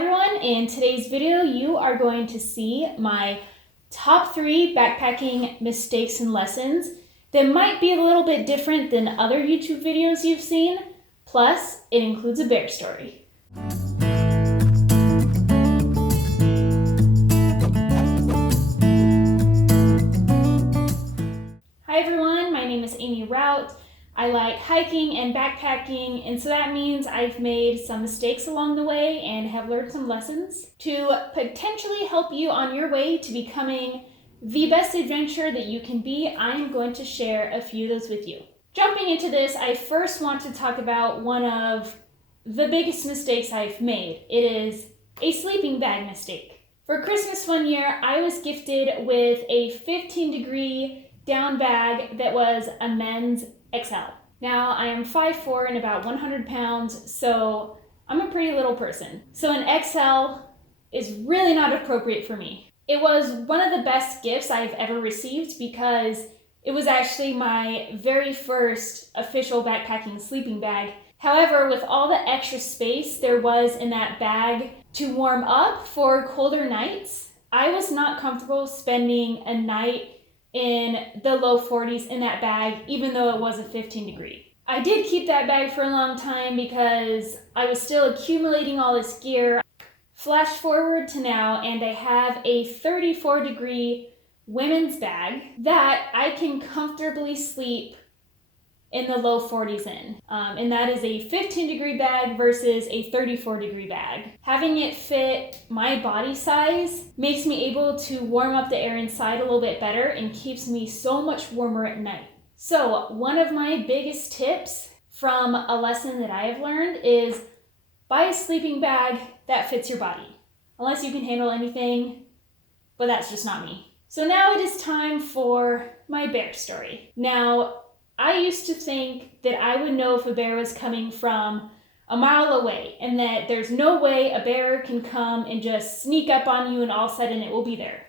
everyone, in today's video you are going to see my top 3 backpacking mistakes and lessons that might be a little bit different than other YouTube videos you've seen, plus it includes a bear story. Hi everyone, my name is Amy Rout. I like hiking and backpacking, and so that means I've made some mistakes along the way and have learned some lessons to potentially help you on your way to becoming the best adventurer that you can be. I'm going to share a few of those with you. Jumping into this, I first want to talk about one of the biggest mistakes I've made. It is a sleeping bag mistake. For Christmas one year, I was gifted with a 15-degree down bag that was a men's XL. Now, I am 5'4" and about 100 pounds, so I'm a pretty little person. So an XL is really not appropriate for me. It was one of the best gifts I've ever received because it was actually my very first official backpacking sleeping bag. However, with all the extra space there was in that bag to warm up for colder nights, I was not comfortable spending a night in the low 40s in that bag, even though it was a 15-degree. I did keep that bag for a long time because I was still accumulating all this gear. Flash forward to now, and I have a 34-degree women's bag that I can comfortably sleep in the low 40s in. And that is a 15-degree bag versus a 34-degree bag. Having it fit my body size makes me able to warm up the air inside a little bit better and keeps me so much warmer at night. So one of my biggest tips from a lesson that I have learned is buy a sleeping bag that fits your body. Unless you can handle anything, but that's just not me. So now it is time for my bear story. Now, I used to think that I would know if a bear was coming from a mile away and that there's no way a bear can come and just sneak up on you and all of a sudden it will be there.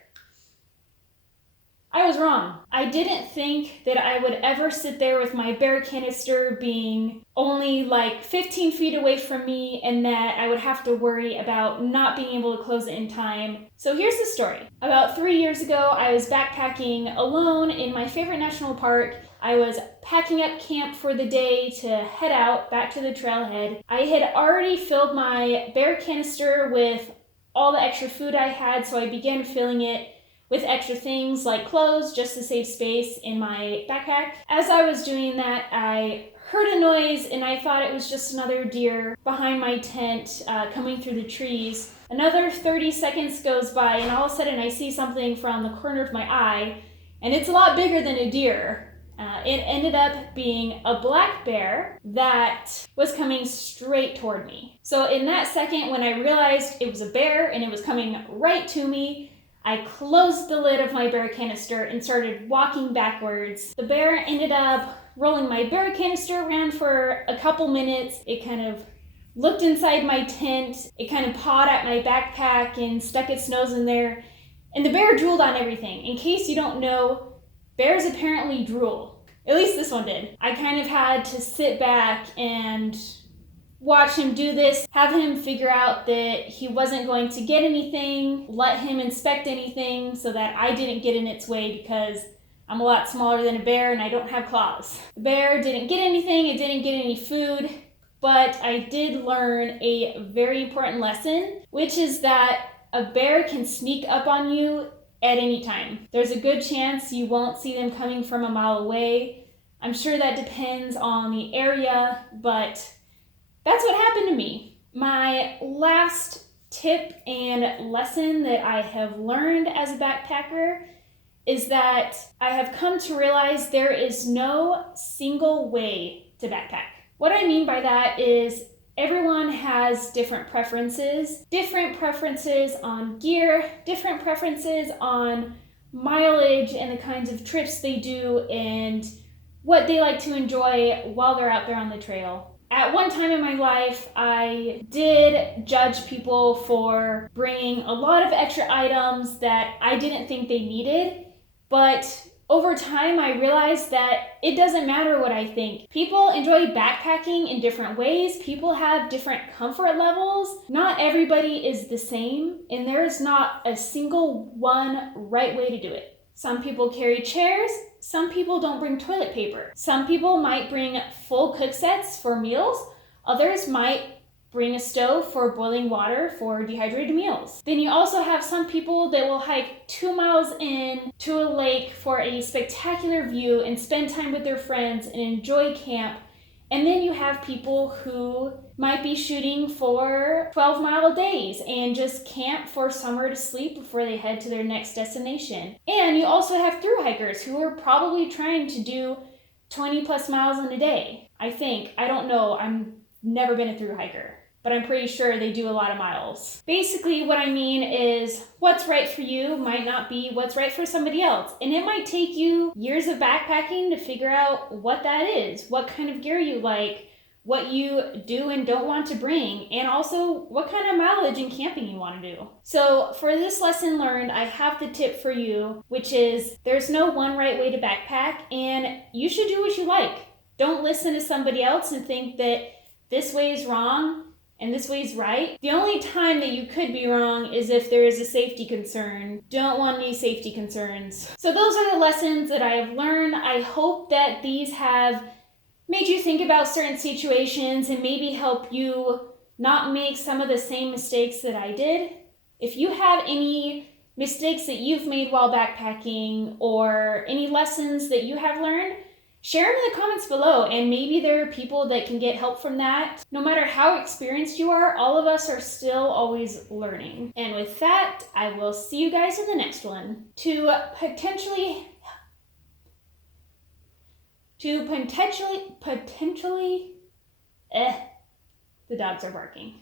I was wrong. I didn't think that I would ever sit there with my bear canister being only like 15 feet away from me and that I would have to worry about not being able to close it in time. So here's the story. About 3 years ago, I was backpacking alone in my favorite national park. I was packing up camp for the day to head out back to the trailhead. I had already filled my bear canister with all the extra food I had, so I began filling it with extra things like clothes just to save space in my backpack. As I was doing that, I heard a noise and I thought it was just another deer behind my tent coming through the trees. Another 30 seconds goes by and all of a sudden I see something from the corner of my eye, and it's a lot bigger than a deer. It ended up being a black bear that was coming straight toward me. So in that second, when I realized it was a bear and it was coming right to me, I closed the lid of my bear canister and started walking backwards. The bear ended up rolling my bear canister around for a couple minutes. It kind of looked inside my tent. It kind of pawed at my backpack and stuck its nose in there. And the bear drooled on everything. In case you don't know, bears apparently drool. At least this one did. I kind of had to sit back and watch him do this, have him figure out that he wasn't going to get anything, let him inspect anything so that I didn't get in its way because I'm a lot smaller than a bear and I don't have claws. The bear didn't get anything, it didn't get any food, but I did learn a very important lesson, which is that a bear can sneak up on you at any time. There's a good chance you won't see them coming from a mile away. I'm sure that depends on the area, but that's what happened to me. My last tip and lesson that I have learned as a backpacker is that I have come to realize there is no single way to backpack. What I mean by that is everyone has different preferences on gear, different preferences on mileage and the kinds of trips they do and what they like to enjoy while they're out there on the trail. At one time in my life, I did judge people for bringing a lot of extra items that I didn't think they needed, but over time, I realized that it doesn't matter what I think. People enjoy backpacking in different ways. People have different comfort levels. Not everybody is the same, and there is not a single one right way to do it. Some people carry chairs. Some people don't bring toilet paper. Some people might bring full cook sets for meals. Others might bring a stove for boiling water for dehydrated meals. Then you also have some people that will hike 2 miles in to a lake for a spectacular view and spend time with their friends and enjoy camp. And then you have people who might be shooting for 12-mile days and just camp for somewhere to sleep before they head to their next destination. And you also have thru hikers who are probably trying to do 20 plus miles in a day. I think. I don't know. I've never been a thru hiker, but I'm pretty sure they do a lot of miles. Basically, what I mean is what's right for you might not be what's right for somebody else. And it might take you years of backpacking to figure out what that is, what kind of gear you like, what you do and don't want to bring, and also what kind of mileage and camping you want to do. So for this lesson learned, I have the tip for you, which is there's no one right way to backpack, and you should do what you like. Don't listen to somebody else and think that this way is wrong and this way is right. The only time that you could be wrong is if there is a safety concern. Don't want any safety concerns. So those are the lessons that I have learned. I hope that these have made you think about certain situations and maybe help you not make some of the same mistakes that I did. If you have any mistakes that you've made while backpacking or any lessons that you have learned, share them in the comments below, and maybe there are people that can get help from that. No matter how experienced you are, all of us are still always learning. And with that, I will see you guys in the next one. The dogs are barking.